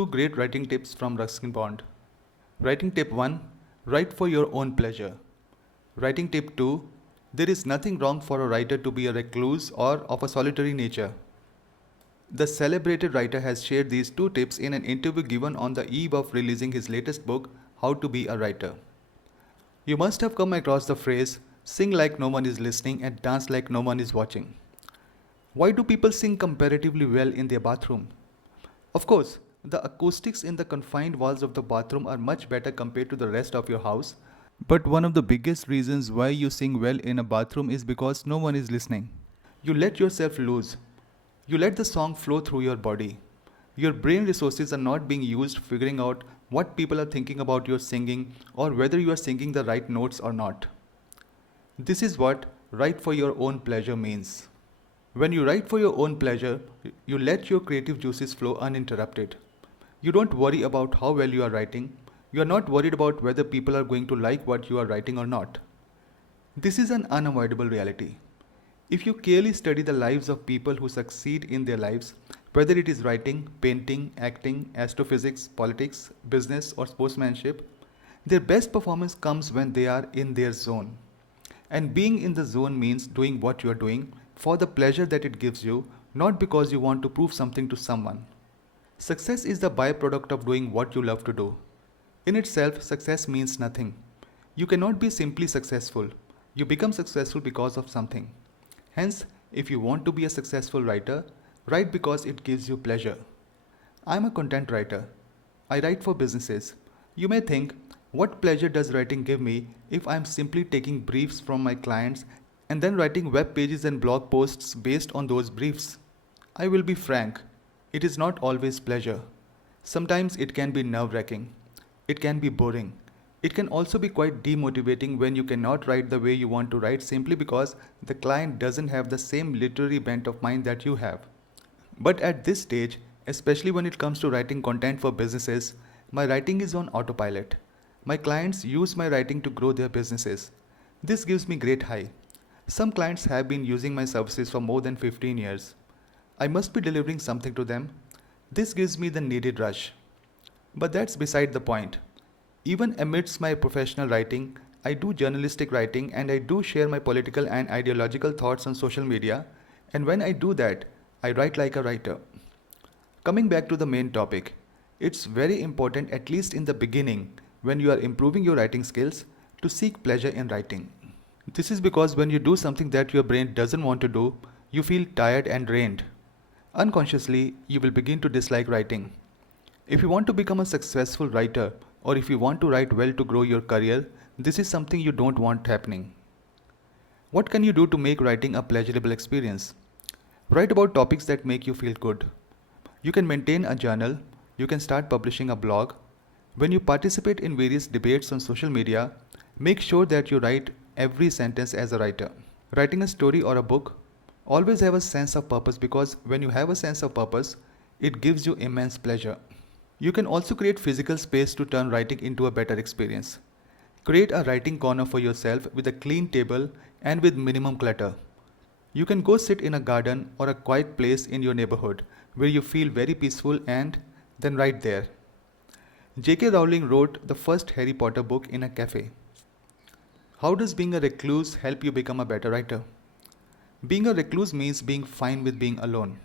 two great writing tips from Ruskin Bond. Writing tip 1. Write for your own pleasure. Writing tip 2. There is nothing wrong for a writer to be a recluse or of a solitary nature. The celebrated writer has shared these two tips in an interview given on the eve of releasing his latest book, How to Be a Writer. You must have come across the phrase, sing like no one is listening and dance like no one is watching. Why do people sing comparatively well in their bathroom? Of course, the acoustics in the confined walls of the bathroom are much better compared to the rest of your house. But one of the biggest reasons why you sing well in a bathroom is because no one is listening. You let yourself loose. You let the song flow through your body. Your brain resources are not being used figuring out what people are thinking about your singing or whether you are singing the right notes or not. This is what write for your own pleasure means. When you write for your own pleasure, you let your creative juices flow uninterrupted. You don't worry about how well you are writing. You are not worried about whether people are going to like what you are writing or not. This is an unavoidable reality. If you clearly study the lives of people who succeed in their lives, whether it is writing, painting, acting, astrophysics, politics, business, or sportsmanship, their best performance comes when they are in their zone. And being in the zone means doing what you are doing for the pleasure that it gives you, not because you want to prove something to someone. Success is the byproduct of doing what you love to do. In itself, success means nothing. You cannot be simply successful. You become successful because of something. Hence, if you want to be a successful writer, write because it gives you pleasure. I am a content writer. I write for businesses. You may think, what pleasure does writing give me if I am simply taking briefs from my clients and then writing web pages and blog posts based on those briefs? I will be frank, it is not always pleasure. Sometimes it can be nerve-wracking. It can be boring. It can also be quite demotivating when you cannot write the way you want to write simply because the client doesn't have the same literary bent of mind that you have. But at this stage, especially when it comes to writing content for businesses, my writing is on autopilot. My clients use my writing to grow their businesses. This gives me great high. Some clients have been using my services for more than 15 years. I must be delivering something to them. This gives me the needed rush. But that's beside the point. Even amidst my professional writing, I do journalistic writing and I do share my political and ideological thoughts on social media, and when I do that, I write like a writer. Coming back to the main topic, it's very important, at least in the beginning, when you are improving your writing skills, to seek pleasure in writing. This is because when you do something that your brain doesn't want to do, you feel tired and drained. Unconsciously, you will begin to dislike writing. If you want to become a successful writer, or if you want to write well to grow your career, this is something you don't want happening. What can you do to make writing a pleasurable experience? Write about topics that make you feel good. You can maintain a journal, you can start publishing a blog. When you participate in various debates on social media, make sure that you write every sentence as a writer. Writing a story or a book, always have a sense of purpose because when you have a sense of purpose, it gives you immense pleasure. You can also create physical space to turn writing into a better experience. Create a writing corner for yourself with a clean table and with minimum clutter. You can go sit in a garden or a quiet place in your neighborhood where you feel very peaceful and then write there. J.K. Rowling wrote the first Harry Potter book in a cafe. How does being a recluse help you become a better writer? Being a recluse means being fine with being alone.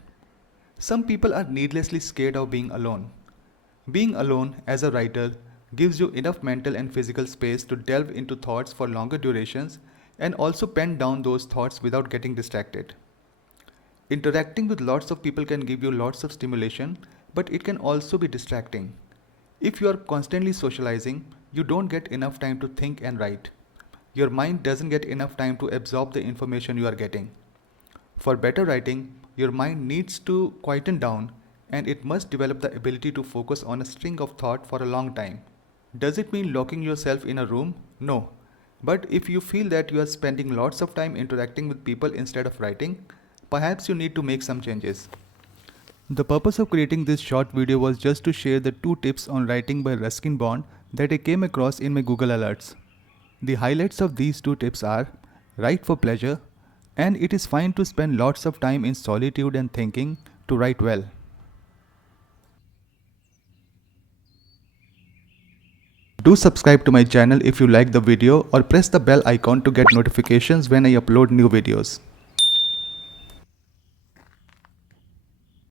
Some people are needlessly scared of being alone. Being alone as a writer gives you enough mental and physical space to delve into thoughts for longer durations and also pen down those thoughts without getting distracted. Interacting with lots of people can give you lots of stimulation, but it can also be distracting. If you are constantly socializing, you don't get enough time to think and write. Your mind doesn't get enough time to absorb the information you are getting. For better writing, your mind needs to quieten down and it must develop the ability to focus on a string of thought for a long time. Does it mean locking yourself in a room? No. But if you feel that you are spending lots of time interacting with people instead of writing, perhaps you need to make some changes. The purpose of creating this short video was just to share the two tips on writing by Ruskin Bond that I came across in my Google Alerts. The highlights of these two tips are: write for pleasure, and it is fine to spend lots of time in solitude and thinking to write well. Do subscribe to my channel if you like the video or press the bell icon to get notifications when I upload new videos.